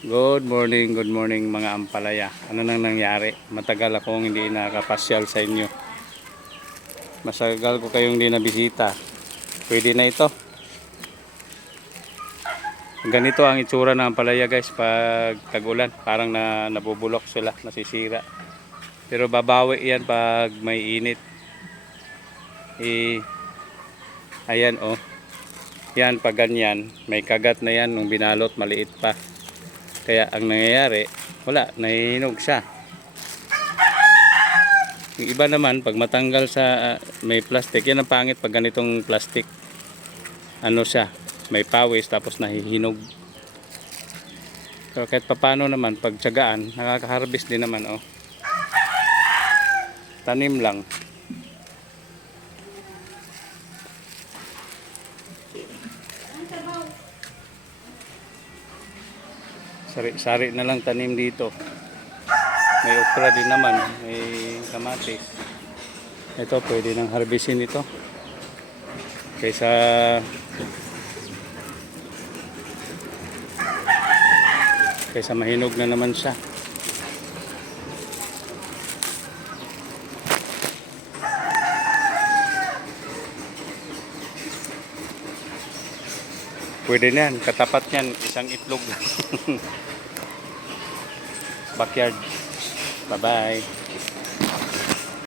Good morning mga ampalaya. Ano nang nangyari? Matagal akong hindi nakapasyal sa inyo. Masagal ko kayong hindi nabisita. Pwede na ito. Ganito ang itsura ng ampalaya guys pag tag-ulan. Parang nabubulok sila, nasisira. Pero babawi yan pag may init. Ayan oh. Yan pag ganyan, may kagat na yan nung binalot, maliit pa. Kaya ang nangyayari, wala, nahihinog siya. Yung iba naman, pag matanggal sa may plastic, yan ang pangit pag ganitong plastic. Ano siya, may pawis tapos nahihinog. So kahit papano naman, pag tiyagaan, nakaka-harvest din naman oh. Tanim lang. Sari-sari na lang tanim dito. May okra din naman, may kamatis. Ito pwede nang harvestin ito. Kaysa mahinog na naman siya. Pwede na yan, katapat niyan, isang itlog. Backyard. Bye-bye.